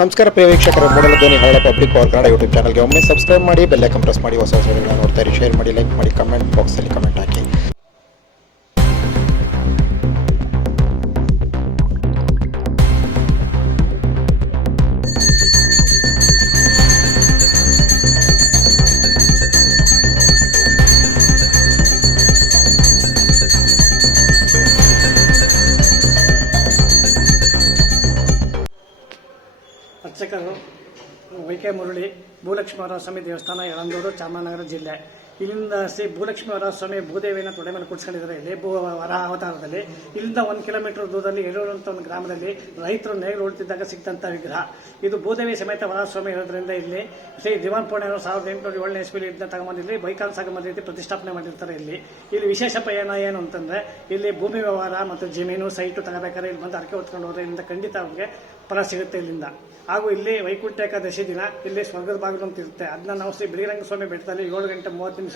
ನಮಸ್ಕಾರ ಪ್ರಿಯ ವೀಕ್ಷಕರು, ಮೂಡಲ ಧ್ವನಿ ಹಳ್ಳ ಪಬ್ಲಿಕ್ ಪವರ್ ಕನ್ನಡ ಯೂಟ್ಯೂಬ್ ಚಾನಲ್ಗೆ ಒಮ್ಮೆ ಸಬ್ಸ್ಕ್ರೈಬ್ ಮಾಡಿ, ಬೆಲ್ ಐಕಾನ್ ಪ್ರೆಸ್ ಮಾಡಿ, ಹೊಸ ವಿಡಿಯೋಗಳನ್ನ ನೋಡ್ತಾ ಇರಿ. ಶೇರ್ ಮಾಡಿ, ಲೈಕ್ ಮಾಡಿ, ಕಮೆಂಟ್ ಬಾಕ್ಸಲ್ಲಿ ಕಮೆಂಟ್ ಹಾಕಿ. ಅರ್ಚಕರು ವೈಕೆ ಮುರಳಿ, ಭೂಲಕ್ಷ್ಮೀವರ ಸ್ವಾಮಿ ದೇವಸ್ಥಾನ, ಯಳಂದೂರು, ಚಾಮರಾಜನಗರ ಜಿಲ್ಲೆ. ಇಲ್ಲಿಂದ ಶ್ರೀ ಭೂಲಕ್ಷ್ಮೀವರ ಸ್ವಾಮಿ ಭೂದೇವಿಯನ್ನು ತೊಡೆ ಮೇಲೆ ಕೂಡಿಸ್ಕೊಂಡಿದ್ದಾರೆ. ಇಲ್ಲಿ ವರ ಅವತಾರದಲ್ಲಿ ಇಲ್ಲಿಂದ 1 ಕಿಲೋಮೀಟರ್ ದೂರದಲ್ಲಿ ಎಳೂರು ಅಂತ ಒಂದು ಗ್ರಾಮದಲ್ಲಿ ರೈತರು ನೇಗಿಲು ಉಳಿತಿದ್ದಾಗ ಸಿಕ್ತಂತ ವಿಗ್ರಹ ಇದು. ಭೂದೇವಿ ಸಮೇತ ವರಸ್ವಾಮಿ ಇರೋದ್ರಿಂದ ಇಲ್ಲಿ ಶ್ರೀ ದಿವಾನ್ ಪೂರ್ಣರು 1807ನೇ ಇಸ್ವಿಲಿ ಇದನ್ನ ತಗೊಂಬಂದು ಇಲ್ಲಿ ಬೈಕಾಲ್ ಸಾಗಮ ರೀತಿ ಪ್ರತಿಷ್ಠಾಪನೆ ಮಾಡಿರ್ತಾರೆ. ಇಲ್ಲಿ ವಿಶೇಷ ಏನು ಅಂತಂದ್ರೆ ಇಲ್ಲಿ ಭೂಮಿ ವ್ಯವಹಾರ ಮತ್ತು ಜಮೀನು ಸೈಟು ತಗೋಬೇಕಾದ್ರೆ ಇಲ್ಲಿ ಬಂದು ಅರಕೆ ಹೊತ್ಕೊಂಡು ಹೋದ್ರೆ ಇಲ್ಲಿಂದ ಖಂಡಿತ ಅವ್ರಿಗೆ ಫಲ ಸಿಗುತ್ತೆ ಇಲ್ಲಿಂದ. ಹಾಗೂ ಇಲ್ಲಿ ವೈಕುಂಠ ಏಕಾದಶಿ ದಿನ ಇಲ್ಲಿ ಸ್ವರ್ಗದ ಬಾಗಿಲು ಅಂತ ಇರುತ್ತೆ. ಅದನ್ನ ನಾವು ಶ್ರೀ ಬಿಳಿರಂಗ ಸ್ವಾಮಿ ಬೆಟ್ಟದಲ್ಲಿ 7:30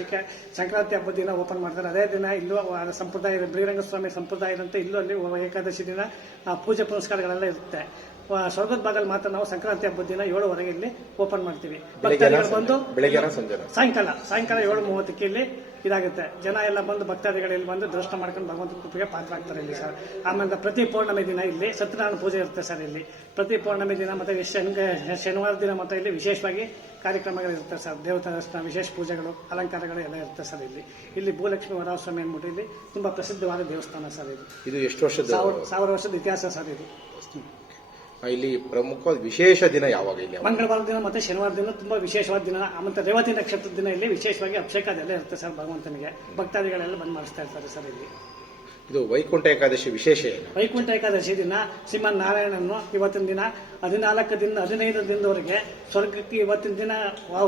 ಸಂಕ್ರಾಂತಿ ಹಬ್ಬದ ದಿನ ಓಪನ್ ಮಾಡ್ತಾರೆ. ಅದೇ ದಿನ ಇಲ್ಲೂ ಸಂಪ್ರದಾಯ ಬಿಳಿರಂಗ ಸ್ವಾಮಿ ಸಂಪ್ರದಾಯದಂತೆ ಇಲ್ಲೂ ಅಲ್ಲಿ ಏಕಾದಶಿ ದಿನ ಪೂಜೆ ಪುನಸ್ಕಾರಗಳೆಲ್ಲ ಇರುತ್ತೆ. ಸ್ವರ್ಗದ ಬಾಗಲ್ ಮಾತ್ರ ನಾವು ಸಂಕ್ರಾಂತಿ ಹಬ್ಬದ ದಿನ 7:00 ಇಲ್ಲಿ ಓಪನ್ ಮಾಡ್ತೀವಿ. ಭಕ್ತಾದಿಗಳು ಬಂದು ಸಾಯಂಕಾಲ 7:30 ಇಲ್ಲಿ ಇದಾಗುತ್ತೆ. ಜನ ಎಲ್ಲ ಬಂದು ಭಕ್ತಾದಿಗಳಲ್ಲಿ ಬಂದು ದರ್ಶನ ಮಾಡ್ಕೊಂಡು ಭಗವಂತ ಕೃಪೆಗೆ ಪಾತ್ರರಾಗ್ತಾರೆ ಇಲ್ಲಿ ಸರ್. ಆಮೇಲೆ ಪ್ರತಿ ಪೌರ್ಣಮಿ ದಿನ ಇಲ್ಲಿ ಸತ್ಯನಾರಾಯಣ ಪೂಜೆ ಇರುತ್ತೆ ಸರ್. ಇಲ್ಲಿ ಪ್ರತಿ ಪೌರ್ಣಮಿ ದಿನ ಮತ್ತೆ ಶನಿವಾರ ದಿನ ಮತ್ತೆ ಇಲ್ಲಿ ವಿಶೇಷವಾಗಿ ಕಾರ್ಯಕ್ರಮಗಳಿರುತ್ತೆ ಸರ್. ದೇವತಾ ದರ್ಶನ, ವಿಶೇಷ ಪೂಜೆಗಳು, ಅಲಂಕಾರಗಳು ಎಲ್ಲ ಇರುತ್ತೆ ಸರ್. ಇಲ್ಲಿ ಭೂಲಕ್ಷ್ಮಿ ವರಸ್ವಾಮಿ ಅಂದ್ಬಿಟ್ಟು ಇಲ್ಲಿ ತುಂಬಾ ಪ್ರಸಿದ್ಧವಾದ ದೇವಸ್ಥಾನ ಸರ್. ಇದು ಎಷ್ಟು ವರ್ಷದ? 1000 ವರ್ಷದ ಇತಿಹಾಸ ಸರ್. ಇದು ಇಲ್ಲಿ ಪ್ರಮುಖ ವಿಶೇಷ ದಿನ ಯಾವಾಗ? ಇಲ್ಲಿ ಮಂಗಳವಾರ ದಿನ ಮತ್ತೆ ಶನಿವಾರ ದಿನ ತುಂಬಾ ವಿಶೇಷವಾದ ದಿನ. ಮತ್ತೆ ರೇವತಿ ನಕ್ಷತ್ರದ ದಿನ ಇಲ್ಲಿ ವಿಶೇಷವಾಗಿ ಅಭಿಷೇಕ ಅದೆಲ್ಲ ಇರುತ್ತೆ ಸರ್. ಭಗವಂತನಿಗೆ ಭಕ್ತಾದಿಗಳೆಲ್ಲ ಬಂದು ಮಾಡಿಸ್ತಾ ಇರ್ತಾರೆ ಸರ್. ಇಲ್ಲಿ ಇದು ವೈಕುಂಠ ಏಕಾದಶಿ ವಿಶೇಷ ಏನು? ವೈಕುಂಠ ಏಕಾದಶಿ ದಿನ ಶ್ರೀಮನ್ ನಾರಾಯಣನ್ನು ಇವತ್ತಿನ ದಿನ 14 ದಿನ 15 ದಿನದವರೆಗೆ ಸ್ವರ್ಗಕ್ಕೆ ಇವತ್ತಿನ ದಿನ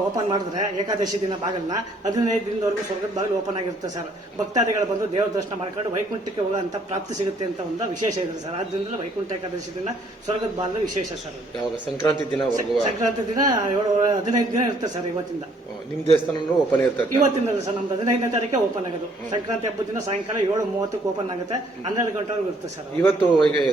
ಓಪನ್ ಮಾಡಿದ್ರೆ ಏಕಾದಶಿ ದಿನ ಬಾಗಿಲನ್ನ 15 ದಿನದವರೆಗೂ ಸ್ವರ್ಗದ ಬಾಗಿಲು ಓಪನ್ ಆಗಿರುತ್ತೆ ಸರ್. ಭಕ್ತಾದಿಗಳು ಬಂದು ದೇವರ ದರ್ಶನ ಮಾಡ್ಕೊಂಡು ವೈಕುಂಠಕ್ಕೆ ಹೋಗೋಂತ ಪ್ರಾಪ್ತಿ ಸಿಗುತ್ತೆ ಅಂತ ಒಂದು ವಿಶೇಷ ಇದೆ ಸರ್. ಆದ್ದರಿಂದ ವೈಕುಂಠ ಏಕಾದಶಿ ದಿನ ಸ್ವರ್ಗದ ಬಾಗಿಲು ವಿಶೇಷ ಸರ್. ಯಾವಾಗ? ಸಂಕ್ರಾಂತಿ ದಿನ. ಸಂಕ್ರಾಂತಿ ದಿನ 15 ದಿನ ಇರುತ್ತೆ ಸರ್. ಇವತ್ತಿಂದ ನಿಮ್ ದೇವಸ್ಥಾನ ಓಪನ್ ಇರ್ತದೆ? ಇವತ್ತಿಂದ ಸರ್ ನಮ್ದು 15ನೇ ತಾರೀಕೆ ಓಪನ್ ಆಗೋದು. ಸಂಕ್ರಾಂತಿ ಹಬ್ಬದ ದಿನ ಸಾಯಂಕಾಲ 7:30 ಓಪನ್ ಆಗುತ್ತೆ. 12 ಗಂಟೆವರೆಗೂ ಇರುತ್ತೆ ಸರ್. ಇವತ್ತು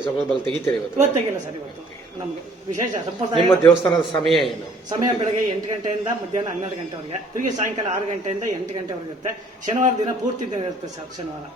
ಸ್ವರ್ಗದ ಬಾಗಿಲು ತೆಗಿತೀರಿ? ಇವತ್ತು ತೆಗಿಲ್ಲ ಸರ್. ಇವತ್ತು ನಮ್ಗೆ ವಿಶೇಷ ಸಂಪ್ರದಾಯ. ನಿಮ್ಮ ದೇವಸ್ಥಾನದ ಸಮಯ ಏನು? ಸಮಯ ಬೆಳಗ್ಗೆ 8 ಗಂಟೆಯಿಂದ ಮಧ್ಯಾಹ್ನ 12 ಗಂಟೆವರೆಗೆ, ತಿರುಗಿ ಸಾಯಂಕಾಲ 6 ಗಂಟೆಯಿಂದ 8 ಗಂಟೆವರೆಗೆ ಇರುತ್ತೆ. ಶನಿವಾರ ದಿನ ಪೂರ್ತಿ ದಿನ ಇರುತ್ತೆ ಸರ್. ಶನಿವಾರ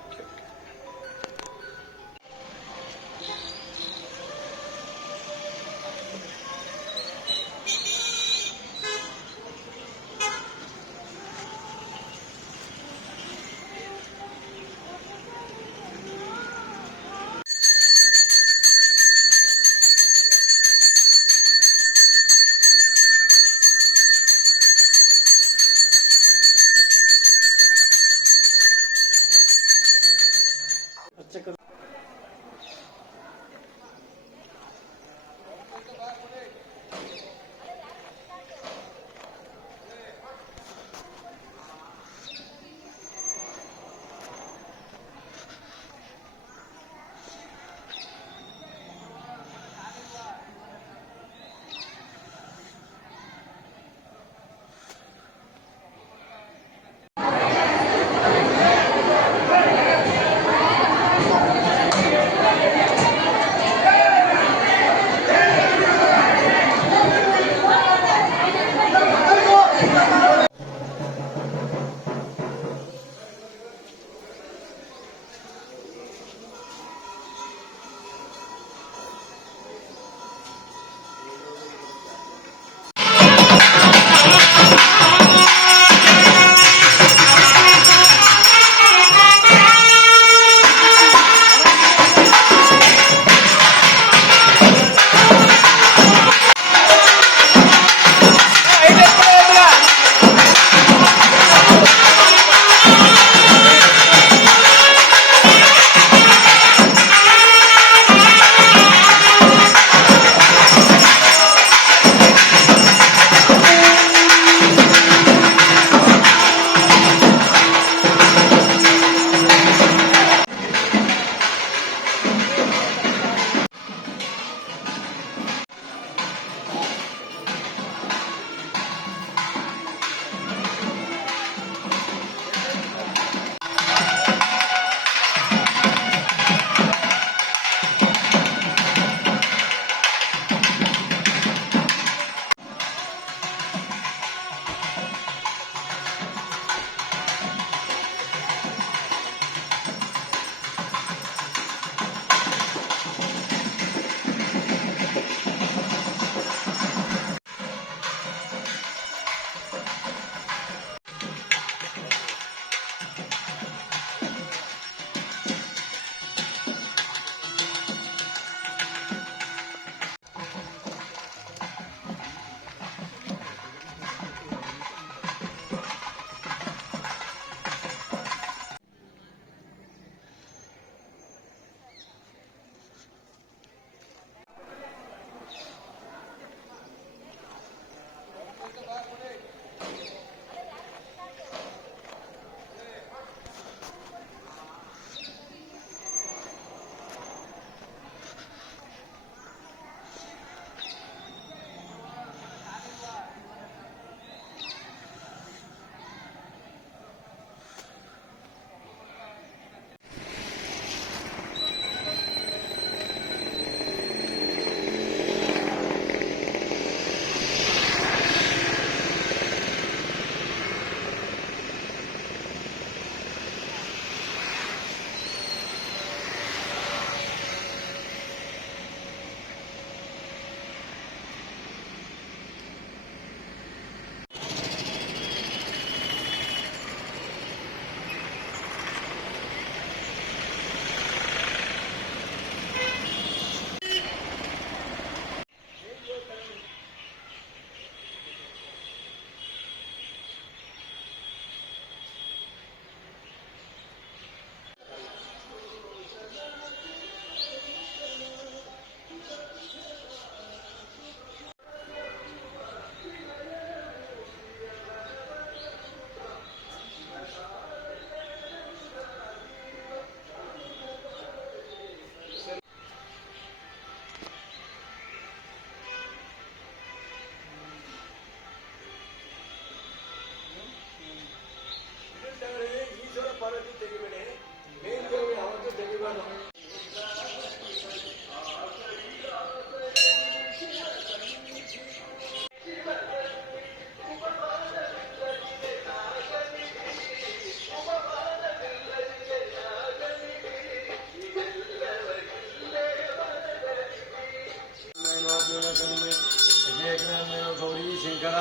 ಜನ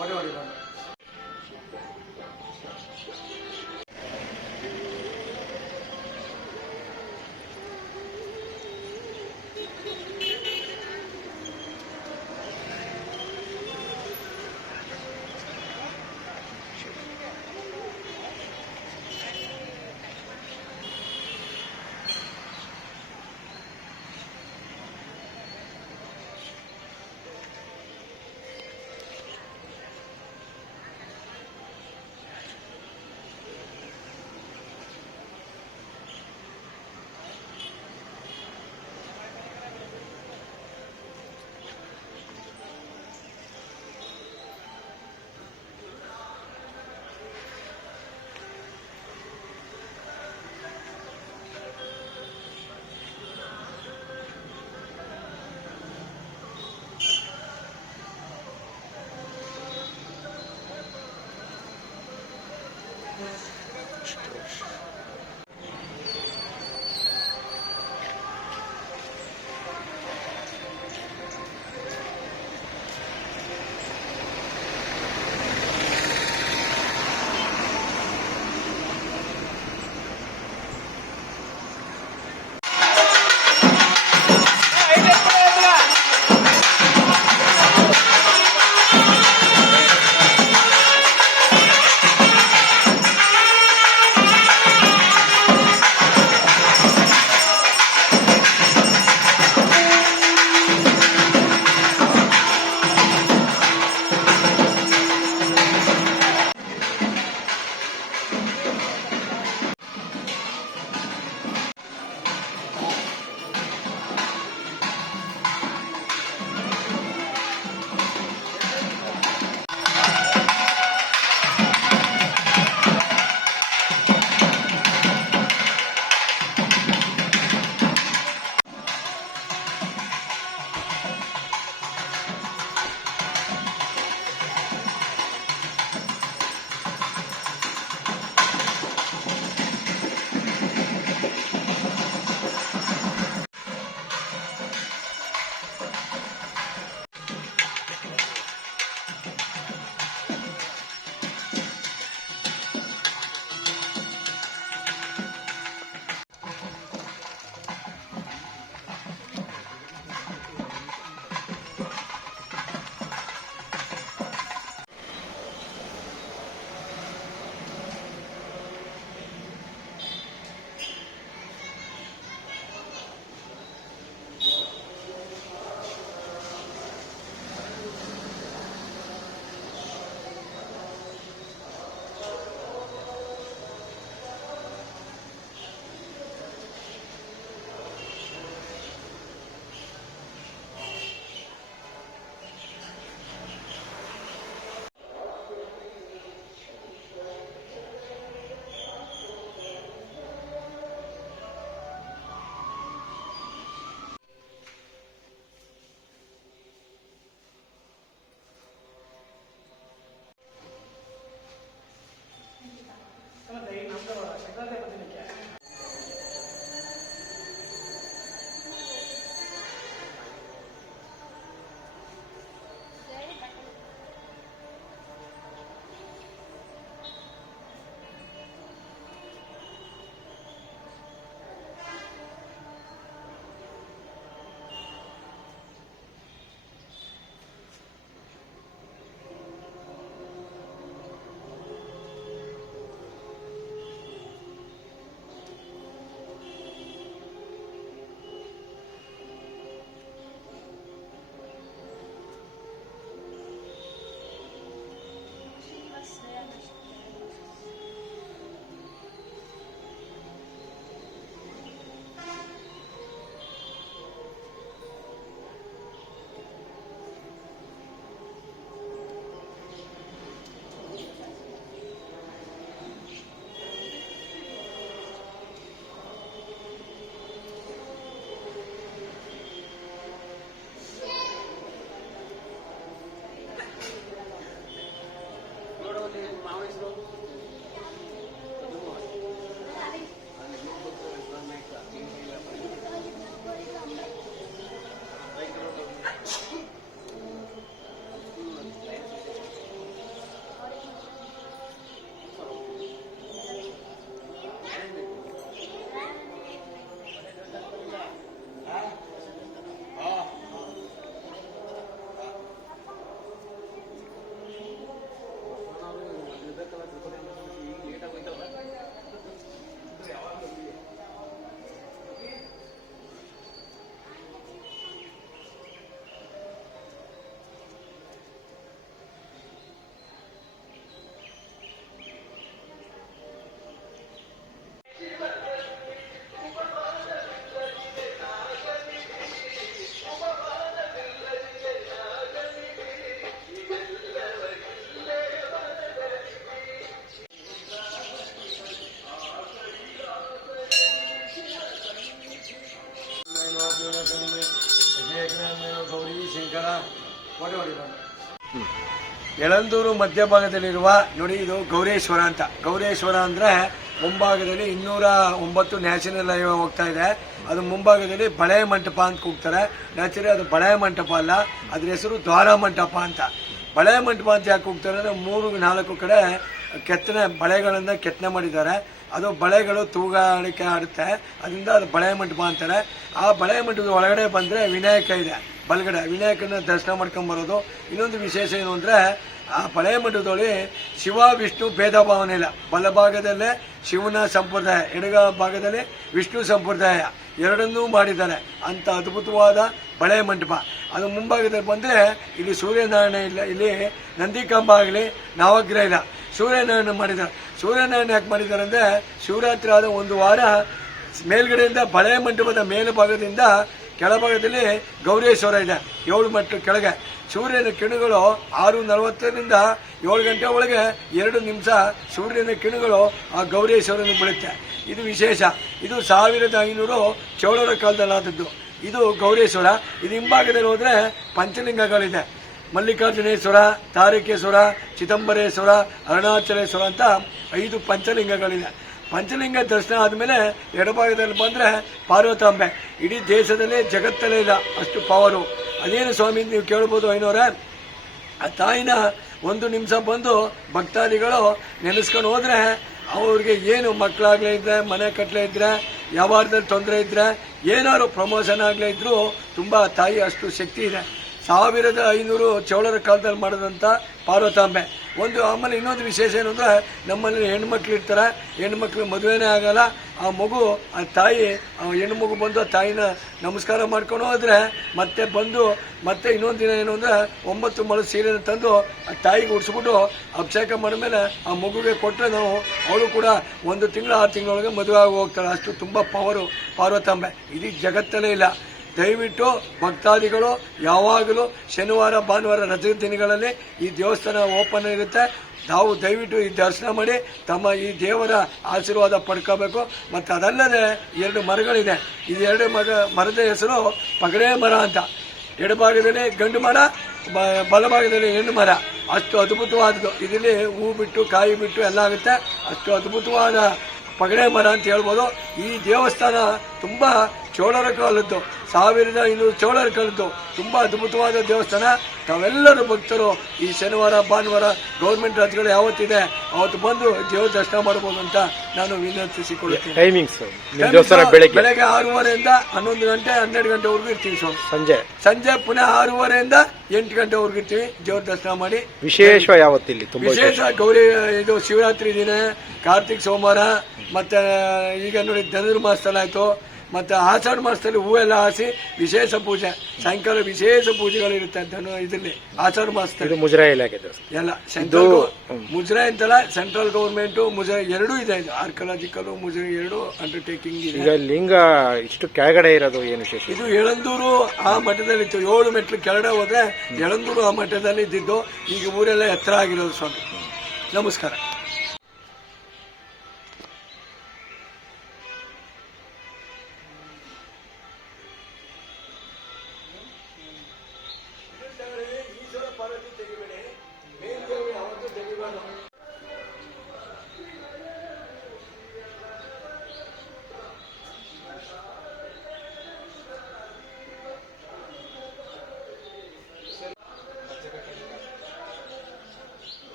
ಓಡಿ ಹೊಡಿತಾರೆ. ಗೌರಿ ಶಂಕರ ಕೋಟೆ ಹೊಡಿಬಾರ್ದು. ಯಳಂದೂರು ಮಧ್ಯಭಾಗದಲ್ಲಿರುವ ನೋಡಿ, ಇದು ಗೌರೇಶ್ವರ ಅಂತ. ಗೌರೇಶ್ವರ ಅಂದ್ರೆ ಮುಂಭಾಗದಲ್ಲಿ 209 ನ್ಯಾಷನಲ್ ಹೈವೇ ಹೋಗ್ತಾ ಇದೆ. ಅದು ಮುಂಭಾಗದಲ್ಲಿ ಬಳೆ ಮಂಟಪ ಅಂತ ಕೂಗ್ತಾರೆ. ನ್ಯಾಚುರಲಿ ಅದು ಬಳೆ ಮಂಟಪ ಅಲ್ಲ, ಅದ್ರ ಹೆಸರು ದ್ವಾರ ಮಂಟಪ ಅಂತ. ಬಳೆ ಮಂಟಪ ಅಂತ ಯಾಕೆ ಕೂಗ್ತಾರೆ ಅಂದ್ರೆ 3-4 ಕಡೆ ಕೆತ್ತನೆ ಬಳೆಗಳಿಂದ ಕೆತ್ತನೆ ಮಾಡಿದ್ದಾರೆ. ಅದು ಬಳೆಗಳು ತೂಗಾಡಿಕೆ ಆಡುತ್ತೆ, ಅದರಿಂದ ಅದು ಬಳೆ ಮಂಟಪ ಅಂತಾರೆ. ಆ ಬಳೆ ಮಂಟಪದ ಒಳಗಡೆ ಬಂದರೆ ವಿನಾಯಕ ಇದೆ, ಬಲಗಡೆ ವಿನಾಯಕನ ದರ್ಶನ ಮಾಡ್ಕೊಂಡು ಬರೋದು. ಇನ್ನೊಂದು ವಿಶೇಷ ಏನು ಅಂದರೆ, ಆ ಬಳೆ ಮಂಟಪದಲ್ಲಿ ಶಿವ ವಿಷ್ಣು ಭೇದ ಭಾವನೆ ಇಲ್ಲ. ಬಲಭಾಗದಲ್ಲೇ ಶಿವನ ಸಂಪ್ರದಾಯ, ಎಡಗ ಭಾಗದಲ್ಲಿ ವಿಷ್ಣು ಸಂಪ್ರದಾಯ, ಎರಡನ್ನೂ ಮಾಡಿದ್ದಾರೆ. ಅಂಥ ಅದ್ಭುತವಾದ ಬಳೆ ಮಂಟಪ. ಅದು ಮುಂಭಾಗದಲ್ಲಿ ಬಂದರೆ ಇಲ್ಲಿ ಸೂರ್ಯನಾರಾಯಣ ಇಲ್ಲ, ಇಲ್ಲಿ ನಂದಿಕಂಬ ಆಗಲಿ ನವಗ್ರಹ ಇಲ್ಲ, ಸೂರ್ಯನಾರಾಯಣ ಮಾಡಿದ್ದಾರೆ. ಸೂರ್ಯನಾರಾಯಣ ಯಾಕೆ ಮಾಡಿದ್ದಾರೆ ಅಂದರೆ, ಶಿವರಾತ್ರಿ ಆದ 1 ವಾರ ಮೇಲ್ಗಡೆಯಿಂದ ಬಳೆ ಮಂಟಪದ ಮೇಲ್ಭಾಗದಿಂದ ಕೆಳಭಾಗದಲ್ಲಿ ಗೌರೇಶ್ವರ ಇದೆ. 7 ಮೆಟ್ಲು ಕೆಳಗೆ ಸೂರ್ಯನ ಕಿರಣಗಳು 6:40ರಿಂದ 7 ಗಂಟೆ ಒಳಗೆ 2 ನಿಮಿಷ ಸೂರ್ಯನ ಕಿರಣಗಳು ಆ ಗೌರೇಶ್ವರನ ಬೀಳುತ್ತೆ. ಇದು ವಿಶೇಷ. ಇದು 1500 ಚೋಳರ ಕಾಲದಲ್ಲಾದದ್ದು. ಇದು ಗೌರೇಶ್ವರ. ಇದು ಹಿಂಭಾಗದಲ್ಲಿ ಹೋದರೆ ಪಂಚಲಿಂಗಗಳಿದೆ. ಮಲ್ಲಿಕಾರ್ಜುನೇಶ್ವರ, ತಾರಕೇಶ್ವರ, ಚಿದಂಬರೇಶ್ವರ, ಅರುಣಾಚಲೇಶ್ವರ ಅಂತ 5 ಪಂಚಲಿಂಗಗಳಿದೆ. ಪಂಚಲಿಂಗ ದರ್ಶನ ಆದಮೇಲೆ ಎಡಭಾಗದಲ್ಲಿ ಬಂದರೆ ಪಾರ್ವತಾಂಬೆ. ಇಡೀ ದೇಶದಲ್ಲೇ ಜಗತ್ತಲ್ಲೇ ಇಲ್ಲ ಅಷ್ಟು ಪವರು. ಅದೇನು ಸ್ವಾಮಿ ನೀವು ಕೇಳ್ಬೋದು ಐನೋರೆ, ಆ ತಾಯಿನ 1 ನಿಮಿಷ ಬಂದು ಭಕ್ತಾದಿಗಳು ನೆನೆಸ್ಕೊಂಡು ಹೋದರೆ ಅವ್ರಿಗೆ ಏನು ಮಕ್ಕಳಾಗಲೇ ಇದ್ದರೆ, ಮನೆ ಕಟ್ಟಲೇ ಇದ್ದರೆ, ವ್ಯವಹಾರದಲ್ಲಿ ತೊಂದರೆ ಇದ್ದರೆ, ಏನಾದ್ರು ಪ್ರಮೋಷನ್ ಆಗಲೇ ಇದ್ದರೂ ತುಂಬ ತಾಯಿ ಅಷ್ಟು ಶಕ್ತಿ ಇದೆ. 1500 ಚೋಳರ ಕಾಲದಲ್ಲಿ ಮಾಡಿದಂಥ ಪಾರ್ವತಾಂಬೆ. ಆಮೇಲೆ ಇನ್ನೊಂದು ವಿಶೇಷ ಏನು ಅಂದರೆ, ನಮ್ಮಲ್ಲಿ ಹೆಣ್ಮಕ್ಳು ಇರ್ತಾರೆ, ಹೆಣ್ಮಕ್ಳು ಮದುವೆನೇ ಆಗಲ್ಲ. ಆ ಮಗು, ಆ ತಾಯಿ, ಆ ಹೆಣ್ಣು ಮಗು ಬಂದು ಆ ತಾಯಿನ ನಮಸ್ಕಾರ ಮಾಡ್ಕೊಂಡು ಹೋದರೆ ಮತ್ತೆ ಬಂದು ಮತ್ತೆ ಇನ್ನೊಂದು ದಿನ ಏನು ಅಂದರೆ 9 ಮೊಳ ಸೀರೆನ ತಂದು ಆ ತಾಯಿಗೆ ಉಡಿಸ್ಬಿಟ್ಟು ಅಭಿಷೇಕ ಮಾಡಿದ್ಮೇಲೆ ಆ ಮಗುಗೆ ಕೊಟ್ಟರೆ ನಾವು ಅವಳು ಕೂಡ 1 ತಿಂಗಳು 6 ತಿಂಗಳೊಳಗೆ ಮದುವೆ ಆಗಿ ಹೋಗ್ತಾಳೆ. ಅಷ್ಟು ತುಂಬ ಪವರು ಪಾರ್ವತಾಂಬೆ. ಇಡೀ ಜಗತ್ತಲ್ಲೇ ಇಲ್ಲ. ದಯವಿಟ್ಟು ಭಕ್ತಾದಿಗಳು ಯಾವಾಗಲೂ ಶನಿವಾರ ಭಾನುವಾರ ರಜೆ ದಿನಗಳಲ್ಲಿ ಈ ದೇವಸ್ಥಾನ ಓಪನ್ ಇರುತ್ತೆ. ನಾವು ದಯವಿಟ್ಟು ಈ ದರ್ಶನ ಮಾಡಿ ತಮ್ಮ ಈ ದೇವರ ಆಶೀರ್ವಾದ ಪಡ್ಕೋಬೇಕು. ಮತ್ತು ಅದಲ್ಲದೆ 2 ಮರಗಳಿದೆ. ಇದು 2 ಮರದ ಹೆಸರು ಪಗಡೆ ಮರ ಅಂತ. ಎಡಭಾಗದಲ್ಲಿ ಗಂಡು ಮರ, ಬಲಭಾಗದಲ್ಲಿ ಹೆಣ್ಣು ಮರ. ಅಷ್ಟು ಅದ್ಭುತವಾದದ್ದು. ಇದರಲ್ಲಿ ಹೂ ಬಿಟ್ಟು ಕಾಯಿ ಬಿಟ್ಟು ಎಲ್ಲ ಆಗುತ್ತೆ. ಅಷ್ಟು ಅದ್ಭುತವಾದ ಪಗಡೆ ಮರ ಅಂತ ಹೇಳ್ಬೋದು. ಈ ದೇವಸ್ಥಾನ ತುಂಬ ಚೋಳರ ಕಾಲದ್ದು, 1500 ಚೋಳರ ಕಾಲದ್ದು. ತುಂಬ ಅದ್ಭುತವಾದ ದೇವಸ್ಥಾನ. ತಾವೆಲ್ಲರೂ ಭಕ್ತರು ಈ ಶನಿವಾರ ಭಾನುವಾರ ಗೌರ್ಮೆಂಟ್ ರಜೆಗಳು ಯಾವತ್ತಿದೆ ಅವತ್ತು ಬಂದು ದೇವ್ರ ದರ್ಶನ ಮಾಡ್ಬೋದು ಅಂತ ನಾನು ವಿನಂತಿಸಿಕೊಳ್ಳುತ್ತೇನೆ. ಟೈಮಿಂಗ್ಸ್ ಬೆಳಗ್ಗೆ 6:30ಯಿಂದ 11 ಗಂಟೆ 12 ಗಂಟೆವರೆಗೂ ಇರ್ತೀವಿ ಸ್ವಾಮಿ. ಸಂಜೆ ಪುನಃ 6:30ರಿಂದ 8 ಗಂಟೆವರೆಗೂ ಇರ್ತೀವಿ ದೇವ್ರ ದರ್ಶನ ಮಾಡಿ. ವಿಶೇಷ ಯಾವತ್ತಿಲ್ಲಿ ವಿಶೇಷ ಗೌರಿ ಇದು ಶಿವರಾತ್ರಿ ದಿನ, ಕಾರ್ತಿಕ್ ಸೋಮವಾರ, ಮತ್ತೆ ಈಗ ನೋಡಿ ಧನುರ್ಮಾಸದಲ್ಲಿ ಆಯ್ತು, ಮತ್ತೆ ಆಷಾಢ ಮಾಸದಲ್ಲಿ ಹೂವೆಲ್ಲ ಹಾಸಿ ವಿಶೇಷ ಪೂಜೆ, ಸಾಯಂಕಾಲ ವಿಶೇಷ ಪೂಜೆಗಳಿರುತ್ತೆ. ಇದರಲ್ಲಿ ಆಷಾಢ ಮಾಸದಲ್ಲಿ ಮುಜರಾಯಿ ಇಲಾಖೆ ಎಲ್ಲ ಸೆಂಟ್ರಲ್ ಮುಜರಾಯಿ ಅಂತಲ್ಲ, ಸೆಂಟ್ರಲ್ ಗೌರ್ಮೆಂಟ್ ಮುಜರಾಯಿ ಎರಡೂ ಇದೆ. ಇದು ಆರ್ಕಲಾಜಿಕಲ್ ಮುಜರಾಯಿ 2 ಅಂಡರ್ಟೇಕಿಂಗ್ ಇದೆ. ಈಗ ಲಿಂಗ ಇಷ್ಟು ಕೆಳಗಡೆ ಇರೋದು ಏನು ವಿಶೇಷ? ಇದು ಯಳಂದೂರು ಆ ಮಠದಲ್ಲಿ ಇತ್ತು. 7 ಮೆಟ್ಲು ಕೆಳಗಡೆ ಹೋದ್ರೆ ಯಳಂದೂರು ಆ ಮಠದಲ್ಲಿ ಇದ್ದಿದ್ದು. ಈಗ ಊರೆಲ್ಲ ಎತ್ತರ ಆಗಿರೋದು ಸ್ವಾಮಿ. ನಮಸ್ಕಾರ.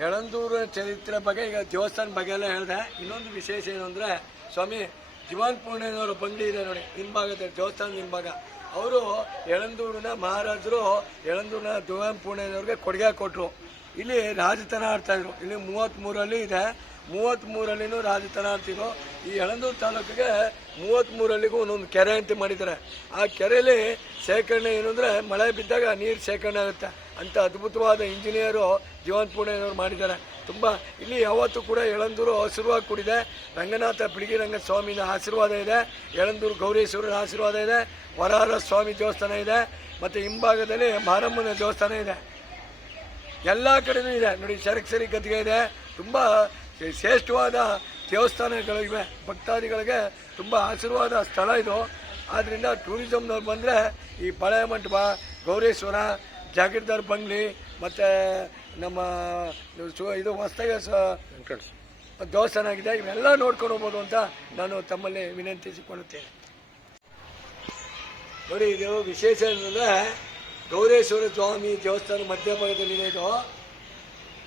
ಯಳಂದೂರು ಚರಿತ್ರೆ ಬಗ್ಗೆ, ಈಗ ದೇವಸ್ಥಾನ ಬಗ್ಗೆ ಎಲ್ಲ ಹೇಳಿದೆ. ಇನ್ನೊಂದು ವಿಶೇಷ ಏನು ಅಂದರೆ, ಸ್ವಾಮಿ ಜೀವನ್ ಪೂರ್ಣೇನವರ ಬಂಡಿ ಇದೆ ನೋಡಿ ಹಿಂಭಾಗದ ದೇವಸ್ಥಾನ ಹಿಂಭಾಗ. ಅವರು ಯಳಂದೂರಿನ ಮಹಾರಾಜರು ಯಳಂದೂರಿನ ಜೀವನ್ ಪೂರ್ಣೇನವ್ರಿಗೆ ಕೊಡುಗೆ ಕೊಟ್ಟರು. ಇಲ್ಲಿ ರಾಜತನ ಆಡ್ತಾಯಿದ್ರು. ಇಲ್ಲಿ 33 ಇದೆ. 33 ರಾಜತನ ಆಡ್ತಿದ್ರು. ಈ ಯಳಂದೂರು ತಾಲೂಕಿಗೆ 33 ಒಂದೊಂದು ಕೆರೆ ಅಂತ ಮಾಡಿದ್ದಾರೆ. ಆ ಕೆರೆಯಲ್ಲಿ ಶೇಖರಣೆ ಏನು ಅಂದರೆ, ಮಳೆ ಬಿದ್ದಾಗ ನೀರು ಶೇಖರಣೆ ಆಗುತ್ತೆ ಅಂತ ಅದ್ಭುತವಾದ ಇಂಜಿನಿಯರು ಜೀವನ್ ಪೂರ್ಣೇನವರು ಮಾಡಿದ್ದಾರೆ. ತುಂಬ ಇಲ್ಲಿ ಯಾವತ್ತೂ ಕೂಡ ಯಳಂದೂರು ಹಸಿರುವಾಗಿ ಕೂಡಿದೆ. ರಂಗನಾಥ ಬಿಳಿಗಿರಂಗ ಸ್ವಾಮಿನ ಆಶೀರ್ವಾದ ಇದೆ, ಯಳಂದೂರು ಗೌರೇಶ್ವರನ ಆಶೀರ್ವಾದ ಇದೆ, ವರಹರ ಸ್ವಾಮಿ ದೇವಸ್ಥಾನ ಇದೆ, ಮತ್ತು ಹಿಂಭಾಗದಲ್ಲಿ ಮಾರಮ್ಮನ ದೇವಸ್ಥಾನ ಇದೆ. ಎಲ್ಲ ಕಡೆನೂ ಇದೆ ನೋಡಿ. ಸರಕ್ಸರಿ ಗದ್ದಿಗೆ ಇದೆ, ತುಂಬ ಶ್ರೇಷ್ಠವಾದ ದೇವಸ್ಥಾನಗಳಿವೆ, ಭಕ್ತಾದಿಗಳಿಗೆ ತುಂಬ ಆಶೀರ್ವಾದ ಸ್ಥಳ ಇದು. ಆದ್ದರಿಂದ ಟೂರಿಸಮ್ನವ್ರು ಬಂದರೆ ಈ ಬಳೆ ಮಂಟಪ, ಗೌರೇಶ್ವರ, ಜಾಗೀರ್ದಾರ್ ಬಂಗ್ಲಿ ಮತ್ತು ನಮ್ಮ ಇದು ಹೊಸದಾಗಿ ದೇವಸ್ಥಾನ ಆಗಿದೆ, ಇವೆಲ್ಲ ನೋಡ್ಕೊಂಡು ಹೋಗ್ಬೋದು ಅಂತ ನಾನು ತಮ್ಮಲ್ಲಿ ವಿನಂತಿಸಿಕೊಳ್ಳುತ್ತೇನೆ. ನೋಡಿ, ಇದು ವಿಶೇಷ ಏನಂದರೆ ಗೌರೇಶ್ವರ ಸ್ವಾಮಿ ದೇವಸ್ಥಾನ ಮಧ್ಯಭಾಗದಲ್ಲಿದೆ ಇದು.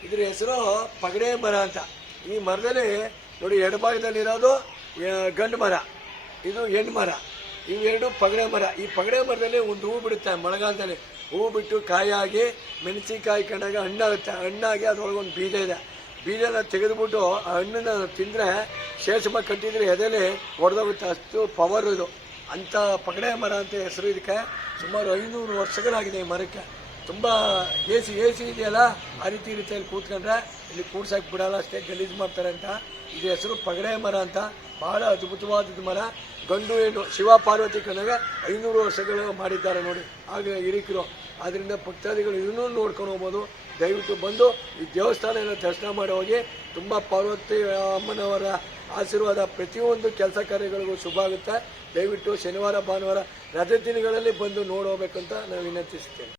ಇದ್ರ ಹೆಸರು ಪಗಡೆ ಮರ ಅಂತ. ಈ ಮರದಲ್ಲಿ ನೋಡಿ, ಎಡಭಾಗದಲ್ಲಿರೋದು ಗಂಡು ಮರ, ಇದು ಹೆಣ್ಣು ಮರ, ಇವೆರಡು ಪಗಡೆ ಮರ. ಈ ಪಗಡೆ ಮರದಲ್ಲಿ ಒಂದು ಹೂ ಬಿಡುತ್ತೆ ಮಳೆಗಾಲದಲ್ಲಿ. ಹೂ ಬಿಟ್ಟು ಕಾಯಾಗಿ ಮೆಣಸಿನ್ಕಾಯಿ ಕಂಡಾಗ ಹಣ್ಣಾಗುತ್ತೆ. ಹಣ್ಣಾಗಿ ಅದರೊಳಗೆ ಒಂದು ಬೀಜ ಇದೆ. ಬೀಜನ ತೆಗೆದುಬಿಟ್ಟು ಆ ಹಣ್ಣನ್ನು ತಿಂದರೆ ಶೇಷವಾಗಿ ಕಟ್ಟಿದ್ರೆ ಎದೆಲಿ ಹೊಡೆದೋಗುತ್ತೆ, ಅಷ್ಟು ಪವರ್ ಇದು. ಅಂಥ ಪಗಡೆ ಮರ ಅಂತ ಹೆಸರು ಇದಕ್ಕೆ. ಸುಮಾರು 500 ವರ್ಷಗಳಾಗಿದೆ ಈ ಮರಕ್ಕೆ. ತುಂಬ ಎಸಿ ಇದೆಯಲ್ಲ, ಆ ರೀತಿ ರೀತಿಯಲ್ಲಿ ಕೂತ್ಕೊಂಡ್ರೆ ಇಲ್ಲಿ ಕೂಡ್ಸಕ್ಕೆ ಬಿಡಲ್ಲ, ಅಷ್ಟೇ ಗಲೀಜು ಮಾಡ್ತಾರೆ ಅಂತ. ಇದು ಹೆಸರು ಪಗಡೆ ಮರ ಅಂತ. ಬಹಳ ಅದ್ಭುತವಾದದ್ದು ಮರ. ಗಂಡು ಹೆಣ್ಣು ಶಿವ ಪಾರ್ವತಿ ಕಣ್ಣಾಗ 500 ವರ್ಷಗಳು ಮಾಡಿದ್ದಾರೆ ನೋಡಿ, ಹಾಗೆ ಹಿರಿಕರು. ಆದ್ದರಿಂದ ಭಕ್ತಾದಿಗಳು ಇನ್ನೂ ನೋಡ್ಕೊಂಡು ಹೋಗ್ಬೋದು. ದಯವಿಟ್ಟು ಬಂದು ಈ ದೇವಸ್ಥಾನ ದರ್ಶನ ಮಾಡಿ ಹೋಗಿ. ತುಂಬ ಪಾರ್ವತಿ ಅಮ್ಮನವರ ಆಶೀರ್ವಾದ ಪ್ರತಿಯೊಂದು ಕೆಲಸ ಕಾರ್ಯಗಳಿಗೂ ಶುಭ ಆಗುತ್ತೆ. ದಯವಿಟ್ಟು ಶನಿವಾರ ಭಾನುವಾರ ರಜೆ ದಿನಗಳಲ್ಲಿ ಬಂದು ನೋಡೋಬೇಕಂತ ನಾನು ವಿನಂತಿಸುತ್ತೇನೆ.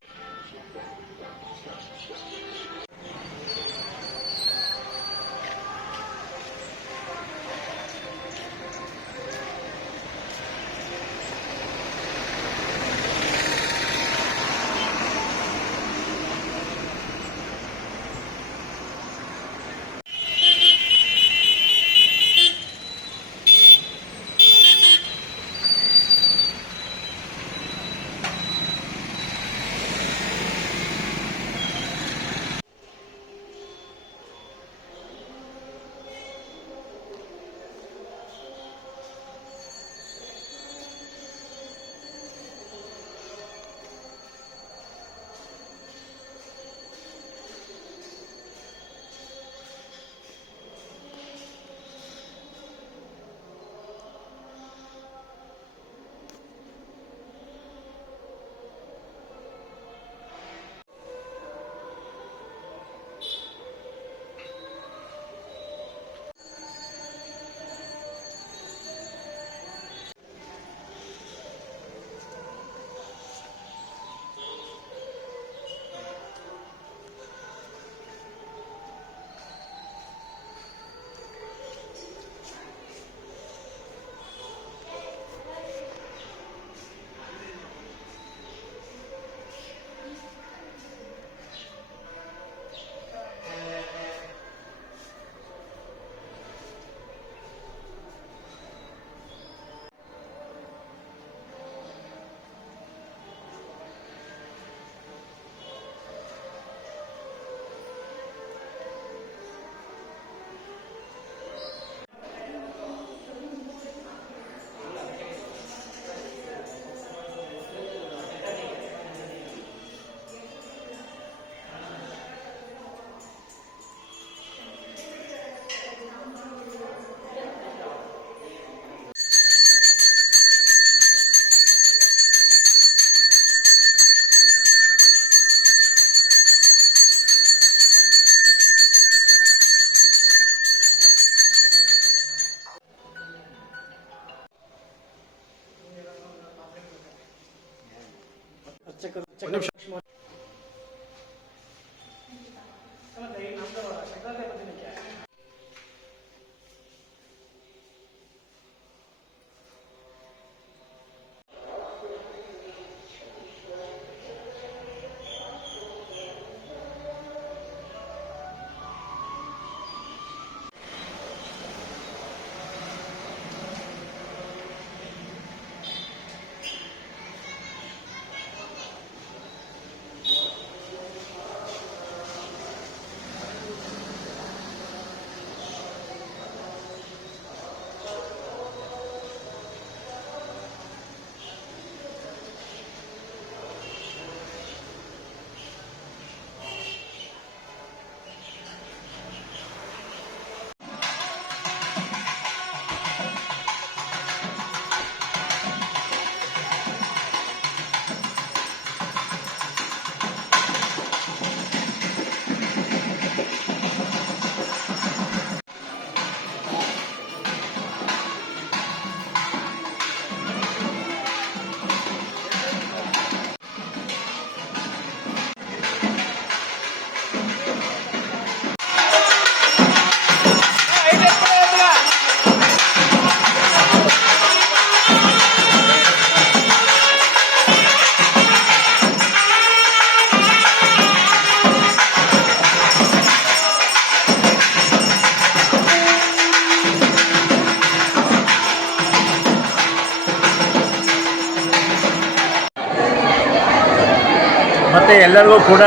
ಎಲ್ಲರಿಗೂ ಕೂಡ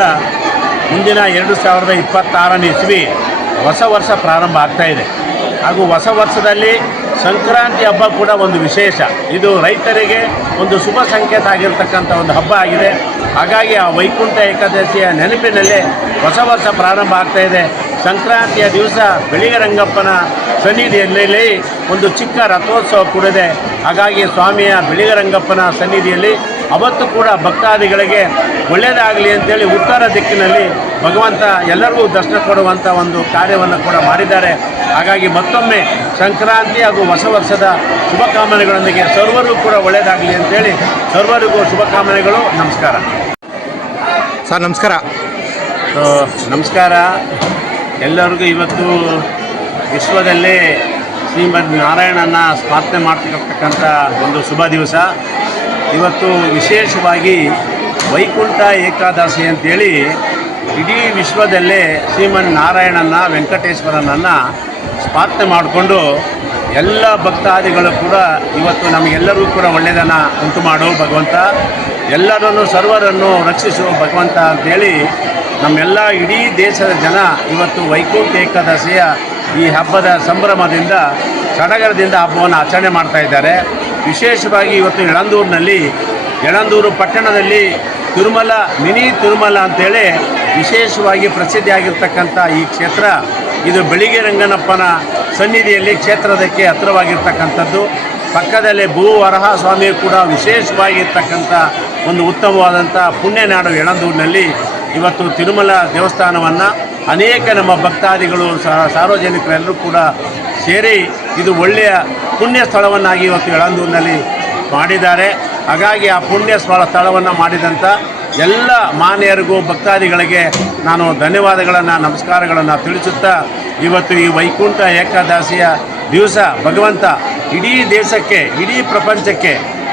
ಮುಂದಿನ 2026ನೇ ಇಸ್ವಿ ಹೊಸ ವರ್ಷ ಪ್ರಾರಂಭ ಆಗ್ತಾ ಇದೆ. ಹಾಗೂ ಹೊಸ ವರ್ಷದಲ್ಲಿ ಸಂಕ್ರಾಂತಿ ಹಬ್ಬ ಕೂಡ ಒಂದು ವಿಶೇಷ. ಇದು ರೈತರಿಗೆ ಒಂದು ಶುಭ ಸಂಕೇತ ಆಗಿರ್ತಕ್ಕಂಥ ಒಂದು ಹಬ್ಬ ಆಗಿದೆ. ಹಾಗಾಗಿ ಆ ವೈಕುಂಠ ಏಕಾದಶಿಯ ನೆನಪಿನಲ್ಲೇ ಹೊಸ ವರ್ಷ ಪ್ರಾರಂಭ ಆಗ್ತಾ ಇದೆ. ಸಂಕ್ರಾಂತಿಯ ದಿವಸ ಬೆಳಿಗರಂಗಪ್ಪನ ಸನ್ನಿಧಿಯಲ್ಲಿ ಒಂದು ಚಿಕ್ಕ ರಥೋತ್ಸವ ಕೂಡ ಇದೆ. ಹಾಗಾಗಿ ಸ್ವಾಮಿಯ ಬೆಳಿಗರಂಗಪ್ಪನ ಸನ್ನಿಧಿಯಲ್ಲಿ ಅವತ್ತು ಕೂಡ ಭಕ್ತಾದಿಗಳಿಗೆ ಒಳ್ಳೆಯದಾಗಲಿ ಅಂತೇಳಿ ಉತ್ತರ ದಿಕ್ಕಿನಲ್ಲಿ ಭಗವಂತ ಎಲ್ಲರಿಗೂ ದರ್ಶನ ಕೊಡುವಂಥ ಒಂದು ಕಾರ್ಯವನ್ನು ಕೂಡ ಮಾಡಿದ್ದಾರೆ. ಹಾಗಾಗಿ ಮತ್ತೊಮ್ಮೆ ಸಂಕ್ರಾಂತಿ ಹಾಗೂ ಹೊಸ ವರ್ಷದ ಶುಭಕಾಮನೆಗಳೊಂದಿಗೆ ಸರ್ವರಿಗೂ ಕೂಡ ಒಳ್ಳೆಯದಾಗಲಿ ಅಂತೇಳಿ ಸರ್ವರಿಗೂ ಶುಭಕಾಮನೆಗಳು. ನಮಸ್ಕಾರ ಸರ್. ನಮಸ್ಕಾರ. ನಮಸ್ಕಾರ ಎಲ್ಲರಿಗೂ. ಇವತ್ತು ವಿಶ್ವದಲ್ಲೇ ಶ್ರೀಮದ್ ನಾರಾಯಣನ ಸ್ಮರಣೆ ಮಾಡ್ತಿರ್ತಕ್ಕಂಥ ಒಂದು ಶುಭ ದಿವಸ. ಇವತ್ತು ವಿಶೇಷವಾಗಿ ವೈಕುಂಠ ಏಕಾದಶಿ ಅಂತೇಳಿ ಇಡೀ ವಿಶ್ವದಲ್ಲೇ ಶ್ರೀಮನ್ ನಾರಾಯಣನ ವೆಂಕಟೇಶ್ವರನನ್ನು ಸ್ಮರಣೆ ಮಾಡಿಕೊಂಡು ಎಲ್ಲ ಭಕ್ತಾದಿಗಳು ಕೂಡ ಇವತ್ತು ನಮಗೆಲ್ಲರಿಗೂ ಕೂಡ ಒಳ್ಳೆಯದನ್ನು ಉಂಟು ಮಾಡು ಭಗವಂತ, ಎಲ್ಲರನ್ನು ಸರ್ವರನ್ನು ರಕ್ಷಿಸು ಭಗವಂತ ಅಂತೇಳಿ ನಮ್ಮೆಲ್ಲ ಇಡೀ ದೇಶದ ಜನ ಇವತ್ತು ವೈಕುಂಠ ಏಕಾದಶಿಯ ಈ ಹಬ್ಬದ ಸಂಭ್ರಮದಿಂದ ಸಡಗರದಿಂದ ಹಬ್ಬವನ್ನು ಆಚರಣೆ ಮಾಡ್ತಾ ಇದ್ದಾರೆ. ವಿಶೇಷವಾಗಿ ಇವತ್ತು ಯಳಂದೂರು ಪಟ್ಟಣದಲ್ಲಿ ತಿರುಮಲ ಮಿನಿ ತಿರುಮಲ ಅಂತೇಳಿ ವಿಶೇಷವಾಗಿ ಪ್ರಸಿದ್ಧಿಯಾಗಿರ್ತಕ್ಕಂಥ ಈ ಕ್ಷೇತ್ರ, ಇದು ಬೆಳಿಗ್ಗೆ ರಂಗನಪ್ಪನ ಸನ್ನಿಧಿಯಲ್ಲಿ ಕ್ಷೇತ್ರದಕ್ಕೆ ಹತ್ತಿರವಾಗಿರ್ತಕ್ಕಂಥದ್ದು. ಪಕ್ಕದಲ್ಲೇ ಭೂವರಹ ಸ್ವಾಮಿ ಕೂಡ ವಿಶೇಷವಾಗಿರ್ತಕ್ಕಂಥ ಒಂದು ಉತ್ತಮವಾದಂಥ ಪುಣ್ಯನಾಡು ಯಳಂದೂರಿನಲ್ಲಿ ಇವತ್ತು ತಿರುಮಲ ದೇವಸ್ಥಾನವನ್ನು ಅನೇಕ ನಮ್ಮ ಭಕ್ತಾದಿಗಳು ಸಾರ್ವಜನಿಕರೆಲ್ಲರೂ ಕೂಡ ಸೇರಿ ಇದು ಒಳ್ಳೆಯ ಪುಣ್ಯ ಸ್ಥಳವನ್ನಾಗಿ ಇವತ್ತು ಯಳಂದೂರಿನಲ್ಲಿ ಮಾಡಿದ್ದಾರೆ. ಹಾಗಾಗಿ ಆ ಪುಣ್ಯ ಸ್ಥಳವನ್ನು ಮಾಡಿದಂಥ ಎಲ್ಲ ಮಾನ್ಯರಿಗೂ ಭಕ್ತಾದಿಗಳಿಗೆ ನಾನು ಧನ್ಯವಾದಗಳನ್ನು ನಮಸ್ಕಾರಗಳನ್ನು ತಿಳಿಸುತ್ತಾ, ಇವತ್ತು ಈ ವೈಕುಂಠ ಏಕಾದಶಿಯ ದಿವಸ ಭಗವಂತ ಇಡೀ ದೇಶಕ್ಕೆ ಇಡೀ ಪ್ರಪಂಚಕ್ಕೆ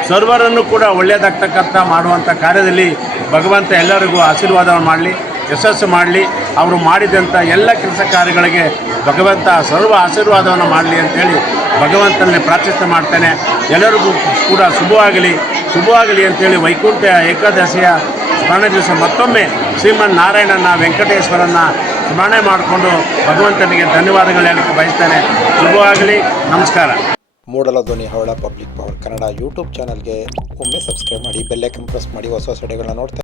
ಸರ್ವರನ್ನು ಕೂಡ ಒಳ್ಳೆಯದಾಗ್ತಕ್ಕಂಥ ಮಾಡುವಂಥ ಕಾರ್ಯದಲ್ಲಿ ಭಗವಂತ ಎಲ್ಲರಿಗೂ ಆಶೀರ್ವಾದವನ್ನು ಮಾಡಲಿ, ಯಶಸ್ಸು ಮಾಡಲಿ. ಅವರು ಮಾಡಿದಂಥ ಎಲ್ಲ ಕೆಲಸ ಕಾರ್ಯಗಳಿಗೆ ಭಗವಂತ ಸರ್ವ ಆಶೀರ್ವಾದವನ್ನು ಮಾಡಲಿ ಅಂತೇಳಿ ಭಗವಂತನಲ್ಲಿ ಪ್ರಾರ್ಥನೆ ಮಾಡ್ತೇನೆ. ಎಲ್ಲರಿಗೂ ಕೂಡ ಶುಭವಾಗಲಿ ಅಂತೇಳಿ ವೈಕುಂಠ ಏಕಾದಶಿಯ ಸ್ಮರಣೆ ದಿವಸ ಮತ್ತೊಮ್ಮೆ ಶ್ರೀಮನ್ ನಾರಾಯಣನ ವೆಂಕಟೇಶ್ವರನ ಸ್ಮರಣೆ ಮಾಡಿಕೊಂಡು ಭಗವಂತನಿಗೆ ಧನ್ಯವಾದಗಳು ಹೇಳಕ್ಕೆ ಬಯಸ್ತೇನೆ. ಶುಭವಾಗಲಿ. ನಮಸ್ಕಾರ. ಮೂಡಲ ಧ್ವನಿ ಹವಳ ಪಬ್ಲಿಕ್ ಪವರ್ ಕನ್ನಡ ಯೂಟ್ಯೂಬ್ ಚಾನಲ್ಗೆ ಒಮ್ಮೆ ಸಬ್ಸ್ಕ್ರೈಬ್ ಮಾಡಿ, ಬೆಲ್ ಐಕಾನ್ ಪ್ರೆಸ್ ಮಾಡಿ ಹೊಸ ವಿಡಿಯೋಗಳನ್ನ ನೋಡ್ತಾ